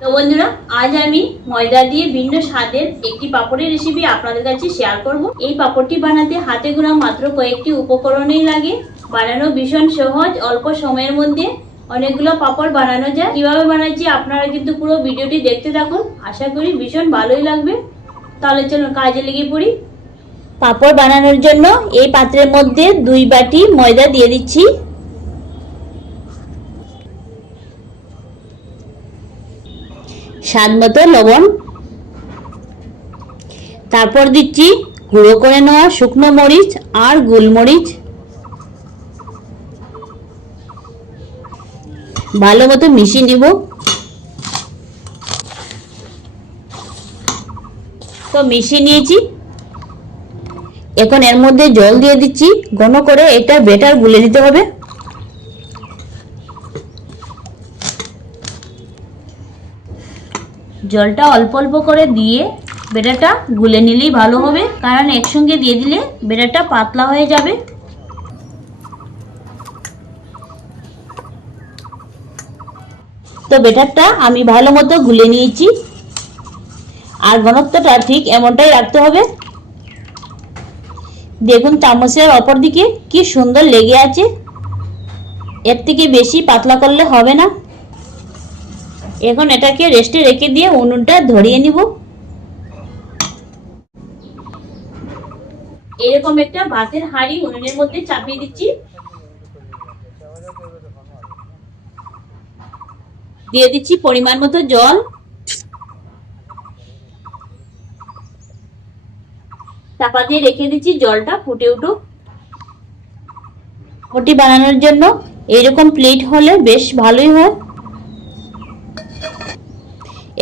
তো বন্ধুরা, আজ আমি ময়দা দিয়ে ভিন্ন স্বাদের একটি পাপড়ের রেসিপি আপনাদের কাছে শেয়ার করব। এই পাপড়টি বানাতে হাতে গোনা মাত্র কয়েকটি উপকরণই লাগে। বানানো ভীষণ সহজ, অল্প সময়ের মধ্যে অনেকগুলো পাপড় বানানো যায়। কীভাবে বানাচ্ছি আপনারা কিন্তু পুরো ভিডিওটি দেখতে থাকুন। আশা করি ভীষণ ভালোই লাগবে। তাহলে চলুন কাজে লেগে পড়ি। পাপড় বানানোর জন্য এই পাত্রের মধ্যে দুই বাটি ময়দা দিয়ে দিচ্ছি। স্বাদ মতো লবণ। তারপর দিচ্ছি গুঁড়ো করে নেওয়া শুকনো মরিচ আর গোলমরিচ। ভালো মতো মিশিয়ে নিব। তো মিশিয়ে নিয়েছি। এখন এর মধ্যে জল দিয়ে দিচ্ছি। ঘন করে এটা বেটার গুলে দিতে হবে। জলটা অল্প অল্প করে দিয়ে বেটাটা গুলে নিলেই ভালো হবে। কারণ একসঙ্গে দিয়ে দিলে বেটাটা পাতলা হয়ে যাবে। তো বেটারটা আমি ভালো মতো গুলে নিয়েছি। আর ঘনত্বটা ঠিক এমনটাই রাখতে হবে। দেখুন চামচের অপর দিকে কি সুন্দর লেগে আছে। এর থেকে বেশি পাতলা করলে হবে না। এখন এটাকে রেস্টে রেখে দিয়ে উনুনটা ধরিয়ে নিব। এরকম একটা ভাতের হাঁড়ি উনুনের মধ্যে চাপিয়ে দিচ্ছি। দিয়ে দিচ্ছি পরিমাণ মতো জল। চাপা দিয়ে রেখে দিচ্ছি জলটা, ফুটে উঠুক। রুটি বানানোর জন্য এরকম প্লেট হলে বেশ ভালোই হয়।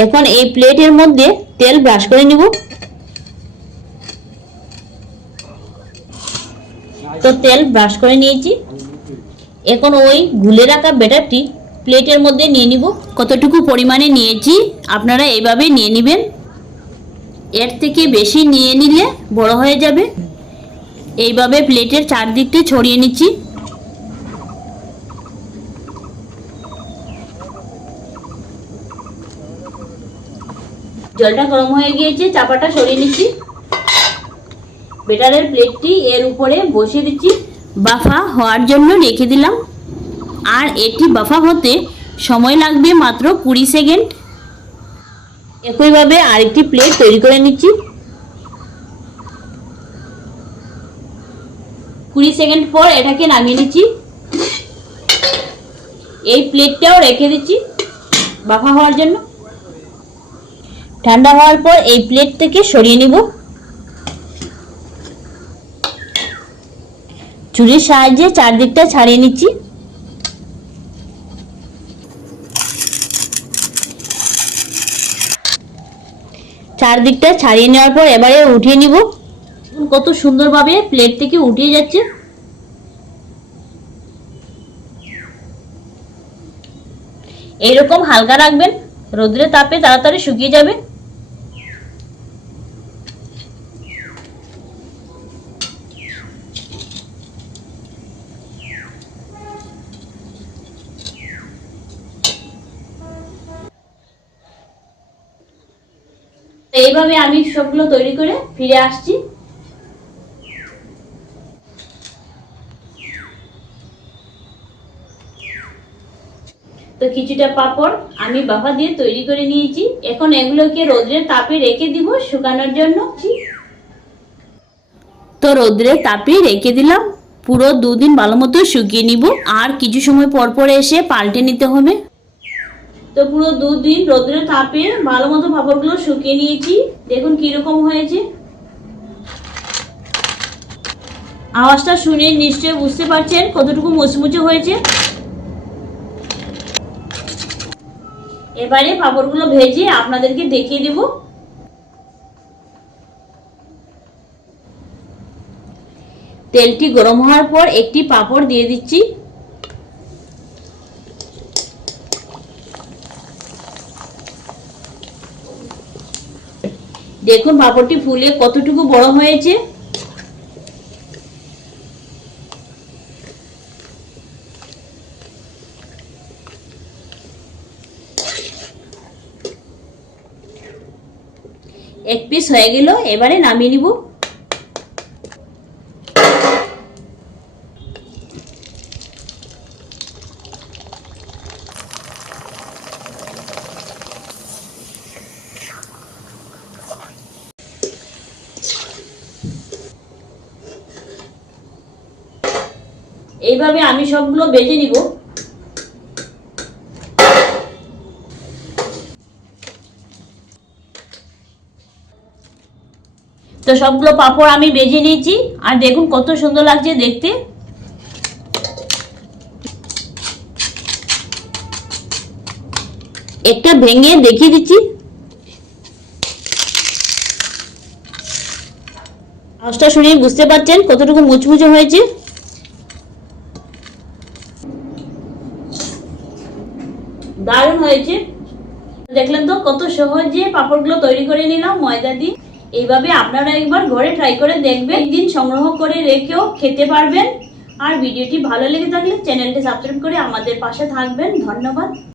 এখন এই প্লেটের মধ্যে তেল ব্রাশ করে নিব। তো তেল ব্রাশ করে নিয়েছি। এখন ওই গুলে রাখা ব্যাটারটি প্লেটের মধ্যে নিয়ে নিব। কতটুকু পরিমাণে নিয়েছি আপনারা এইভাবে নিয়ে নেবেন। এর থেকে বেশি নিয়ে নিলে বড় হয়ে যাবে। এইভাবে প্লেটের চারদিকটা ছড়িয়ে নিচ্ছি। জলটা গরম হয়ে গিয়েছে, চাপাটা সরিয়ে নিচ্ছি। বেটারের প্লেটটি এর উপরে বসিয়ে দিচ্ছি। বাফা হওয়ার জন্য রেখে দিলাম। আর এটি বাফা হতে সময় লাগবে মাত্র কুড়ি সেকেন্ড। একইভাবে আরেকটি প্লেট তৈরি করে নিচ্ছি। কুড়ি সেকেন্ড পর এটাকে নামিয়ে নিচ্ছি। এই প্লেটটাও রেখে দিচ্ছি বাফা হওয়ার জন্য। ঠান্ডা হওয়ার পর এই প্লেট থেকে সরিয়ে নিব। চুরির সাহায্যে চারদিকটা ছাড়িয়ে নিচ্ছি। চারদিকটা ছাড়িয়ে নেওয়ার পর এবারে উঠিয়ে নিব। কত সুন্দরভাবে প্লেট থেকে উঠিয়ে যাচ্ছে। এইরকম হালকা রাখবেন, রোদ্রে তাপে তাড়াতাড়ি শুকিয়ে যাবে। এইভাবে আমি সবগুলো তৈরি করে ফিরে আসছি। তো কিছুটা পাপড় আমি বাফা দিয়ে তৈরি করে নিয়েছি। এখন এগুলোকে রোদ্রের তাপে রেখে দিব শুকানোর জন্য। তো রোদ্রে তাপে রেখে দিলাম। পুরো দুদিন ভালো মতো শুকিয়ে নিব। আর কিছু সময় পর পর এসে পাল্টে নিতে হবে। তো পুরো দুদিন রোদ্রে তাপে ভালো মতো পাপড়গুলো শুকিয়ে নিয়েছি। দেখুন কীরকম হয়েছে। আওয়াজটা শুনে নিশ্চয় বুঝতে পারছেন কতটুকু মুচমুচে হয়েছে। এবারে পাপড়গুলো ভেজে আপনাদেরকে দেখিয়ে দেব। তেলটি গরম হওয়ার পর একটি পাপড় দিয়ে দিচ্ছি। দেখুন পাপড়টি ফুলে কতটুকু বড় হয়েছে। এক পিস হয়ে গেল এবারে নামিয়ে নিব। এইভাবে আমি সবগুলো বেজে নিব। তো সবগুলো পাপড় আমি বেজে নিয়েছি। আর দেখুন কত সুন্দর লাগছে দেখতে। একটা ভেঙে দেখিয়ে দিচ্ছি। আওয়াজটা শুনে বুঝতে পারছেন কতটুকু মুচমুচে হয়েছে। দারুণ হয়েছে। দেখলেন তো কত সহজে পাপড়গুলো তৈরি করে নিলাম ময়দা দিয়ে। এইভাবে আপনারা একবার ঘরে ট্রাই করে দেখবেন। দিন সংগ্রহ করে রেখেও খেতে পারবেন। আর ভিডিওটি ভালো লেগে থাকলে চ্যানেলটি সাবস্ক্রাইব করে আমাদের পাশে থাকবেন। ধন্যবাদ।